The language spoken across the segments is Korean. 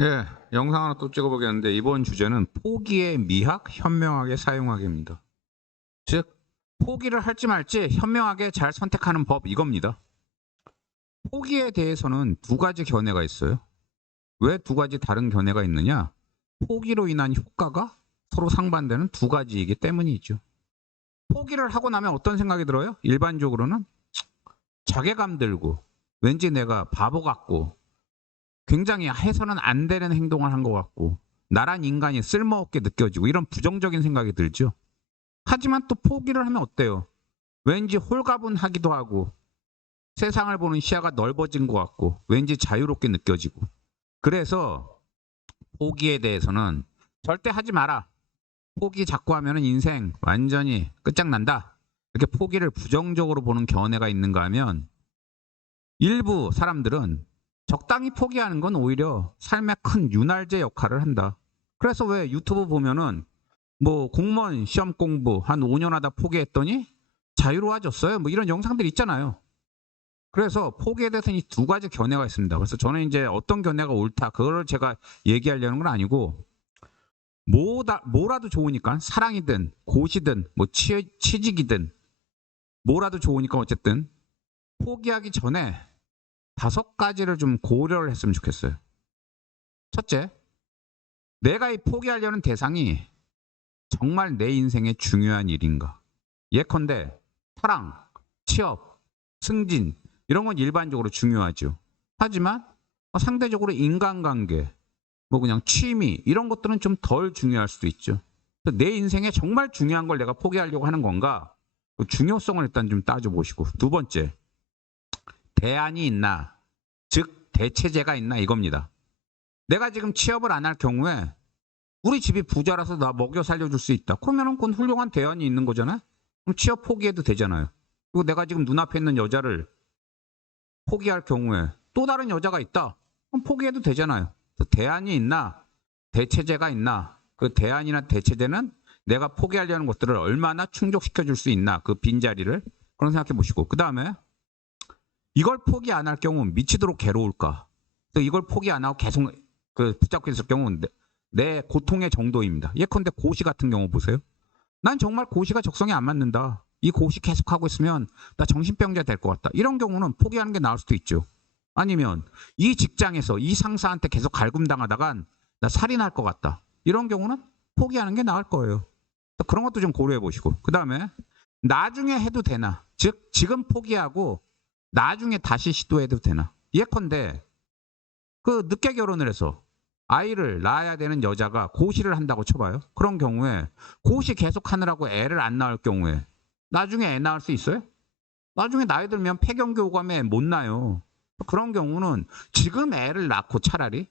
예, 영상 하나 또 찍어보겠는데 이번 주제는 포기의 미학, 현명하게 사용하기입니다. 즉, 포기를 할지 말지 현명하게 잘 선택하는 법 이겁니다. 포기에 대해서는 두 가지 견해가 있어요. 왜 두 가지 다른 견해가 있느냐? 포기로 인한 효과가 서로 상반되는 두 가지이기 때문이죠. 포기를 하고 나면 어떤 생각이 들어요? 일반적으로는 자괴감 들고 왠지 내가 바보 같고 굉장히 해서는 안 되는 행동을 한 것 같고 나란 인간이 쓸모없게 느껴지고 이런 부정적인 생각이 들죠. 하지만 또 포기를 하면 어때요? 왠지 홀가분하기도 하고 세상을 보는 시야가 넓어진 것 같고 왠지 자유롭게 느껴지고 그래서 포기에 대해서는 절대 하지 마라. 포기 자꾸 하면 인생 완전히 끝장난다. 이렇게 포기를 부정적으로 보는 견해가 있는가 하면 일부 사람들은 적당히 포기하는 건 오히려 삶의 큰 윤활제 역할을 한다. 그래서 왜 유튜브 보면은 뭐 공무원 시험 공부 한 5년 하다 포기했더니 자유로워졌어요. 뭐 이런 영상들이 있잖아요. 그래서 포기에 대해서는 이 두 가지 견해가 있습니다. 그래서 저는 이제 어떤 견해가 옳다 그거를 제가 얘기하려는 건 아니고 뭐라도 좋으니까 사랑이든 고시든 뭐 취직이든 뭐라도 좋으니까 어쨌든 포기하기 전에 5가지를 좀 고려를 했으면 좋겠어요. 첫째, 내가 이 포기하려는 대상이 정말 내 인생에 중요한 일인가? 예컨대 사랑, 취업, 승진 이런 건 일반적으로 중요하죠. 하지만 상대적으로 인간관계, 뭐 그냥 취미 이런 것들은 좀 덜 중요할 수도 있죠. 내 인생에 정말 중요한 걸 내가 포기하려고 하는 건가? 그 중요성을 일단 좀 따져보시고 두 번째, 대안이 있나? 즉 대체제가 있나 이겁니다. 내가 지금 취업을 안 할 경우에 우리 집이 부자라서 나 먹여 살려줄 수 있다. 그러면은 그건 훌륭한 대안이 있는 거잖아요. 그럼 취업 포기해도 되잖아요. 그리고 내가 지금 눈앞에 있는 여자를 포기할 경우에 또 다른 여자가 있다. 그럼 포기해도 되잖아요. 대안이 있나? 대체제가 있나? 그 대안이나 대체제는 내가 포기하려는 것들을 얼마나 충족시켜 줄 수 있나? 그 빈자리를 그런 생각해 보시고 그 다음에 이걸 포기 안 할 경우 미치도록 괴로울까? 이걸 포기 안 하고 계속 붙잡고 있을 경우 내 고통의 정도입니다. 예컨대 고시 같은 경우 보세요. 난 정말 고시가 적성에 안 맞는다. 이 고시 계속하고 있으면 나 정신병자 될 것 같다. 이런 경우는 포기하는 게 나을 수도 있죠. 아니면 이 직장에서 이 상사한테 계속 갈굼당하다간 나 살인할 것 같다. 이런 경우는 포기하는 게 나을 거예요. 그런 것도 좀 고려해 보시고 그 다음에 나중에 해도 되나? 즉 지금 포기하고 나중에 다시 시도해도 되나? 예컨대 그 늦게 결혼을 해서 아이를 낳아야 되는 여자가 고시를 한다고 쳐봐요. 그런 경우에 고시 계속 하느라고 애를 안 낳을 경우에 나중에 애 낳을 수 있어요? 나중에 나이 들면 폐경기 오감에 못 낳아요. 그런 경우는 지금 애를 낳고 차라리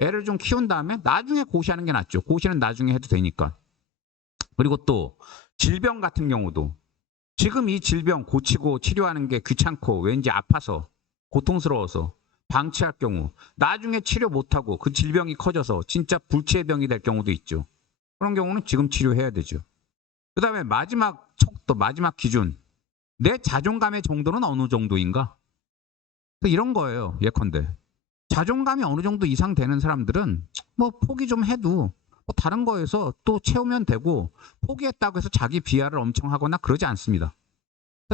애를 좀 키운 다음에 나중에 고시하는 게 낫죠. 고시는 나중에 해도 되니까. 그리고 또 질병 같은 경우도 지금 이 질병 고치고 치료하는 게 귀찮고 왠지 아파서 고통스러워서 방치할 경우 나중에 치료 못하고 그 질병이 커져서 진짜 불치의 병이 될 경우도 있죠. 그런 경우는 지금 치료해야 되죠. 그 다음에 마지막 척도 마지막 기준 내 자존감의 정도는 어느 정도인가? 이런 거예요. 예컨대 자존감이 어느 정도 이상 되는 사람들은 뭐 포기 좀 해도 뭐 다른 거에서 또 채우면 되고 포기했다고 해서 자기 비하를 엄청 하거나 그러지 않습니다.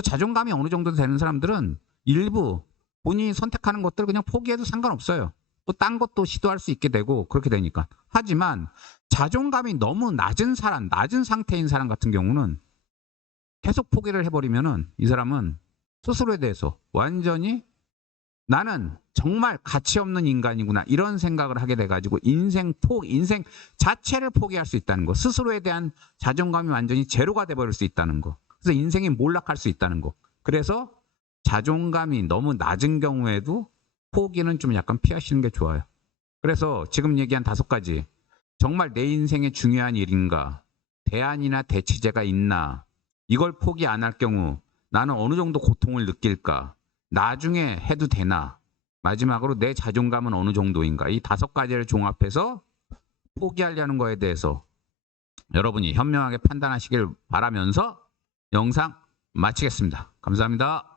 자존감이 어느 정도 되는 사람들은 일부 본인이 선택하는 것들 그냥 포기해도 상관없어요. 또 딴 것도 시도할 수 있게 되고 그렇게 되니까. 하지만 자존감이 너무 낮은 사람, 낮은 상태인 사람 같은 경우는 계속 포기를 해버리면은 이 사람은 스스로에 대해서 완전히 나는 정말 가치 없는 인간이구나 이런 생각을 하게 돼가지고 인생 자체를 포기할 수 있다는 거, 스스로에 대한 자존감이 완전히 제로가 돼버릴 수 있다는 거, 그래서 인생이 몰락할 수 있다는 거. 그래서 자존감이 너무 낮은 경우에도 포기는 좀 약간 피하시는 게 좋아요. 그래서 지금 얘기한 5가지 정말 내 인생에 중요한 일인가, 대안이나 대치제가 있나, 이걸 포기 안 할 경우 나는 어느 정도 고통을 느낄까, 나중에 해도 되나, 마지막으로 내 자존감은 어느 정도인가, 이 5가지를 종합해서 포기하려는 거에 대해서 여러분이 현명하게 판단하시길 바라면서 영상 마치겠습니다. 감사합니다.